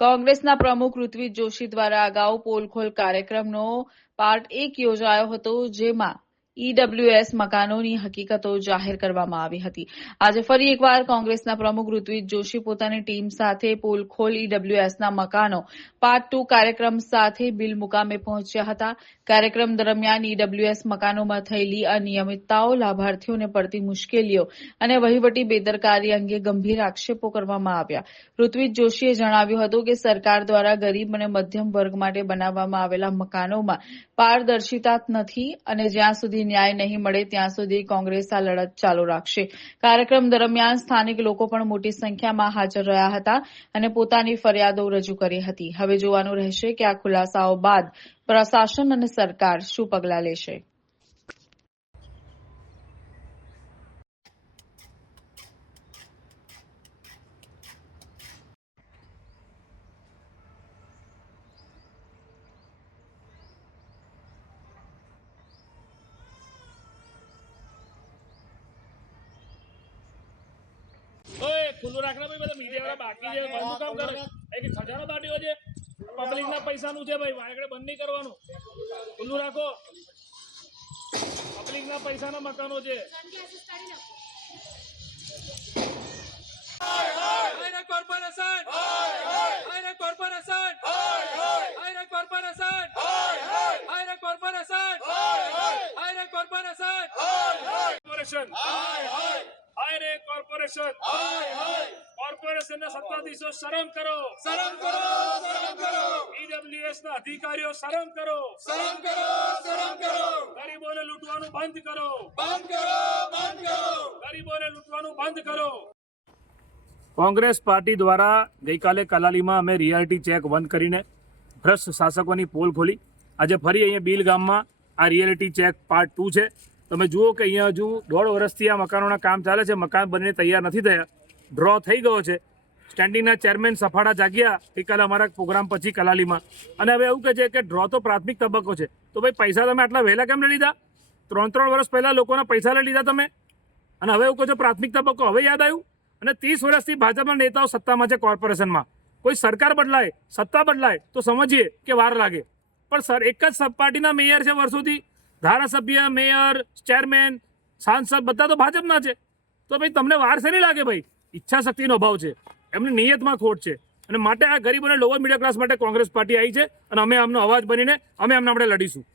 કોંગ્રેસના પ્રમુખ ઋત્વિજ જોશી દ્વારા અગાઉ પોલખોલ કાર્યક્રમનો પાર્ટ એક યોજાયો હતો જેમાં ઈડબ્લ્યુએસ મકાનોની હકીકતો જાહેર કરવામાં આવી હતી. આજે ફરી એકવાર કોંગ્રેસના પ્રમુખ ઋત્વિજ જોશી પોતાની ટીમ સાથે પોલખોલ ઈડબ્લ્યુએસના મકાનો પાર્ટ ટુ કાર્યક્રમ સાથે બિલ મુકામે પહોંચ્યા હતા. કાર્યક્રમ દરમિયાન ઈડબ્લ્યુએસ મકાનોમાં થયેલી અનિયમિતતાઓ, લાભાર્થીઓને પડતી મુશ્કેલીઓ અને વહીવટી બેદરકારી અંગે ગંભીર આક્ષેપો કરવામાં આવ્યા. ઋત્વિજ જોશીએ જણાવ્યું હતું કે સરકાર દ્વારા ગરીબ અને મધ્યમ વર્ગ માટે બનાવવામાં આવેલા મકાનોમાં પારદર્શિતા નથી અને જ્યાં સુધી ન્યાય નહીં મળે ત્યાં સુધી કોંગ્રેસ આ લડત ચાલુ રાખશે. કાર્યક્રમ દરમિયાન સ્થાનિક લોકો પણ મોટી સંખ્યામાં હાજર રહ્યા હતા અને પોતાની ફરિયાદો રજૂ કરી હતી. હવે જોવાનું રહેશે કે આ ખુલાસાઓ બાદ પ્રશાસન અને સરકાર શું પગલાં લેશે. ખુલ્લું રાખને ભાઈ બધા મીડિયા વાળા બાકી છે બંધ કામ કરે. એ ખજાનો બાટીઓ છે પબ્લિક ના પૈસાનું છે ભાઈ વાયગડે બંધ નહીં કરવાનું. ખુલ્લું રાખો. પબ્લિક ના પૈસાના મકાનો છે. Corporation. Corporation. Corporation. Corporation! Corporation. Hi corporation. Corporation ના સત્તાધીશો શરમ કરો. શરમ કરો શરમ કરો. ઈડબ્લ્યુએસ ના અધિકારીઓ શરમ કરો. શરમ કરો શરમ કરો. ગરીબોને લૂંટવાનું બંધ કરો. બંધ કરો બંધ કરો. ગરીબોને લૂંટવાનું બંધ કરો. કોંગ્રેસ પાર્ટી દ્વારા ગઈકાલે કલાલીમાં અમે રિયાલિટી ચેક બંધ કરીને ભ્રષ્ટ શાસકોની પોલ ખોલી. આજે ફરી અહીંયા બીલ ગામમાં આ રિયાલિટી ચેક પાર્ટ ટુ છે. તમે જુઓ કે અહીંયા હજુ દોઢ વર્ષથી આ મકાનોના કામ ચાલે છે. મકાન બનીને તૈયાર નથી થયા. ડ્રો થઈ ગયો છે. સ્ટેન્ડિંગના ચેરમેન સફાળા જાગ્યા. ગઈકાલે અમારા પ્રોગ્રામ પછી કલાલીમાં. અને હવે એવું કહે છે કે ડ્રો તો પ્રાથમિક તબક્કો છે. તો ભાઈ પૈસા તમે આટલા વહેલા કેમ લઈ લીધા? ત્રણ ત્રણ વર્ષ પહેલાં લોકોના પૈસા લઈ લીધા તમે? અને હવે એવું કહો છો પ્રાથમિક તબક્કો હવે યાદ આવ્યું? અને ત્રીસ વર્ષથી ભાજપના નેતાઓ સત્તામાં છે કોર્પોરેશનમાં. કોઈ સરકાર બદલાય, સત્તા બદલાય, તો સમજીએ કે વાર લાગે. પણ સર, એક જ સપાટીના મેયર છે વર્ષોથી. ધારાસભ્ય, મેયર, ચેરમેન, સાંસદ બધા તો ભાજપના છે. તો ભાઈ તમને વાર શેની લાગે ભાઈ? ઈચ્છા શક્તિનો અભાવ છે. એમની નિયતમાં ખોટ છે. અને માટે આ ગરીબ અને લોઅર મિડલ ક્લાસ માટે કોંગ્રેસ પાર્ટી આવી છે અને અમે આમનો અવાજ બનીને અમે એમના આપણે લડીશું.